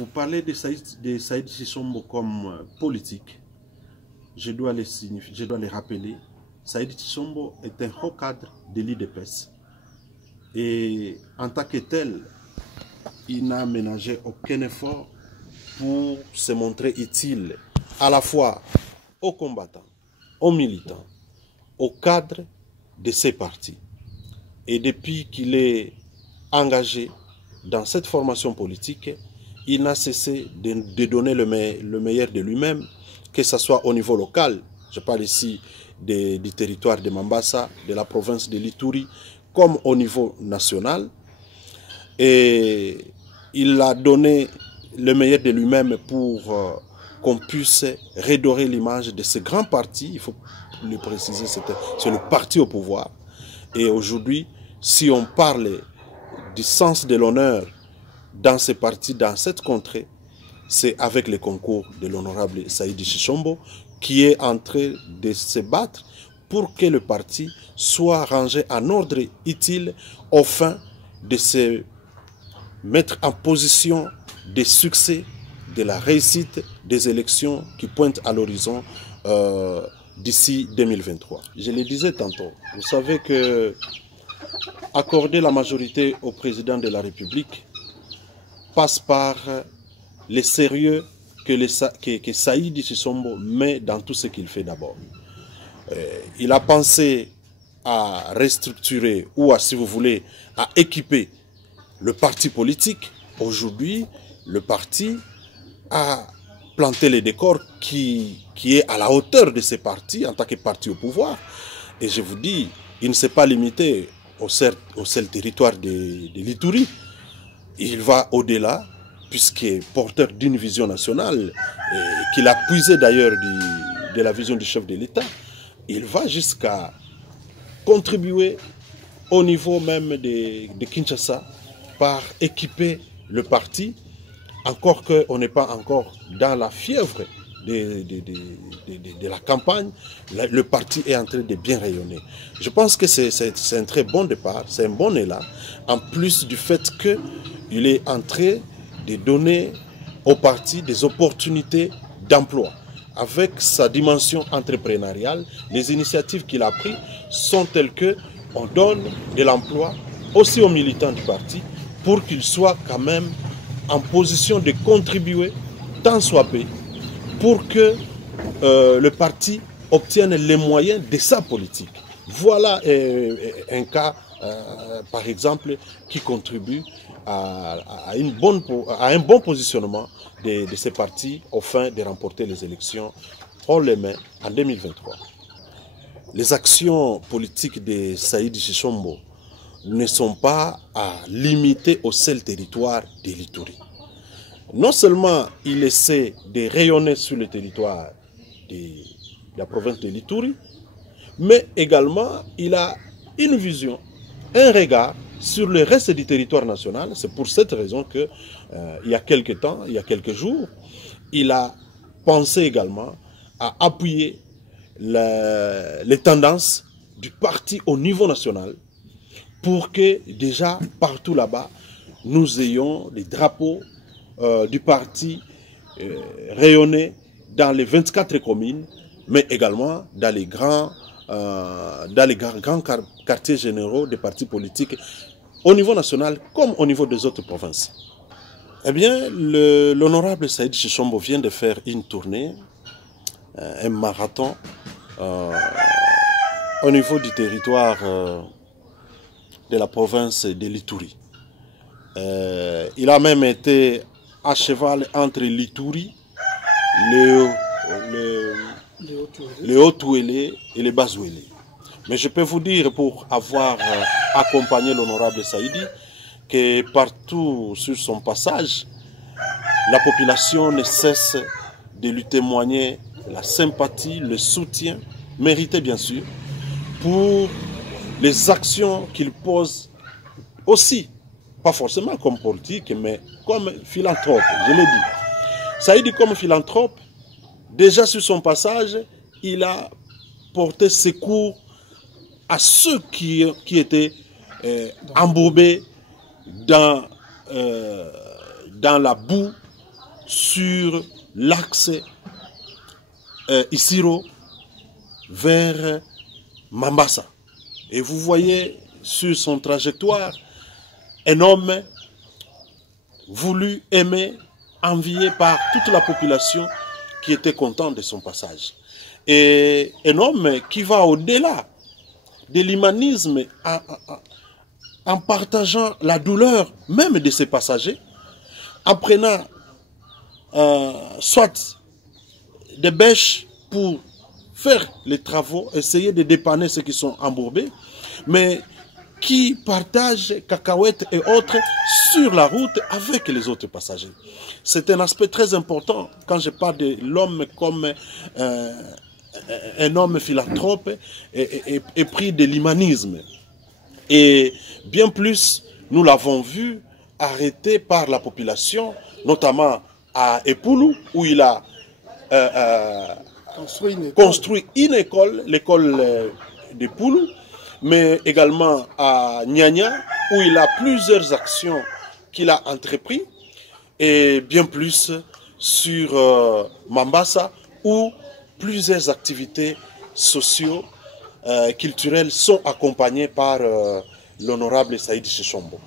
Vous parlez de Saïd Cissombo comme politique. Je dois les rappeler. Saïd Cissombo est un haut cadre de l'IDPS. Et en tant que tel, il n'a ménagé aucun effort pour se montrer utile à la fois aux combattants, aux militants, aux cadres de ces partis. Et depuis qu'il est engagé dans cette formation politique, il n'a cessé de donner le meilleur de lui-même, que ce soit au niveau local, je parle ici du territoire de Mambasa, de la province de l'Ituri, comme au niveau national. Et il a donné le meilleur de lui-même pour qu'on puisse redorer l'image de ce grand parti. Il faut le préciser, c'est le parti au pouvoir. Et aujourd'hui, si on parle du sens de l'honneur dans ce parti, dans cette contrée, c'est avec le concours de l'honorable Saïd Cissombo qui est en train de se battre pour que le parti soit rangé en ordre utile au fin de se mettre en position de succès de la réussite des élections qui pointent à l'horizon d'ici 2023. Je le disais tantôt, vous savez que accorder la majorité au président de la République passe par le sérieux que Saïd Cissombo met dans tout ce qu'il fait d'abord. Il a pensé à restructurer ou à, si vous voulez, à équiper le parti politique. Aujourd'hui, le parti a planté les décors qui est à la hauteur de ces partis en tant que parti au pouvoir. Et je vous dis, il ne s'est pas limité au seul territoire de l'Ituri. Il va au-delà, puisqu'il est porteur d'une vision nationale, qu'il a puisé d'ailleurs de la vision du chef de l'État. Il va jusqu'à contribuer au niveau même de Kinshasa par équiper le parti, encore qu'on n'est pas encore dans la fièvre de la campagne. Le parti est en train de bien rayonner. Je pense que c'est un très bon départ, c'est un bon élan, en plus du fait qu'il est en train de donner au parti des opportunités d'emploi. Avec sa dimension entrepreneuriale, les initiatives qu'il a prises sont telles qu'on donne de l'emploi aussi aux militants du parti pour qu'ils soient quand même en position de contribuer tant soit peu pour que le parti obtienne les moyens de sa politique. Voilà un cas, par exemple, qui contribue à un bon positionnement de ces partis au fin de remporter les élections haut les mains en 2023. Les actions politiques de Saïd Cissombo ne sont pas à limiter au seul territoire de l'Ituri. Non seulement il essaie de rayonner sur le territoire de la province de l'Ituri, mais également il a une vision, un regard sur le reste du territoire national. C'est pour cette raison que il y a quelques temps, il y a quelques jours, il a pensé également à appuyer les tendances du parti au niveau national pour que déjà partout là-bas, nous ayons les drapeaux du parti rayonnés dans les 24 communes, mais également dans les grands quartiers généraux des partis politiques au niveau national comme au niveau des autres provinces. Eh bien, l'honorable Saïd Cissombo vient de faire une tournée, un marathon au niveau du territoire de la province de l'Ituri. Il a même été à cheval entre l'Ituri, le Haut-Ouélé et le Bas-Ouélé. Mais je peux vous dire, pour avoir accompagné l'honorable Saïdi, que partout sur son passage, la population ne cesse de lui témoigner la sympathie, le soutien, mérité bien sûr, pour les actions qu'il pose aussi, pas forcément comme politique, mais comme philanthrope, je l'ai dit. Saïdi comme philanthrope, déjà sur son passage, il a porté secours à ceux qui étaient embourbés dans la boue sur l'axe Isiro vers Mambasa. Et vous voyez sur son trajectoire un homme voulu, aimé, envié par toute la population qui était contente de son passage. Et un homme qui va au-delà de l'humanisme en partageant la douleur même de ses passagers, en prenant soit des bêches pour faire les travaux, essayer de dépanner ceux qui sont embourbés, mais qui partagent cacahuètes et autres sur la route avec les autres passagers. C'est un aspect très important quand je parle de l'homme comme un homme philanthrope et pris de l'humanisme. Et bien plus, nous l'avons vu arrêté par la population, notamment à Epoulou, où il a construit une école, l'école de Poulou, mais également à Nyanya, où il a plusieurs actions qu'il a entreprises, et bien plus sur Mambasa, où plusieurs activités socio-culturelles sont accompagnées par l'honorable Saïd Chichombo.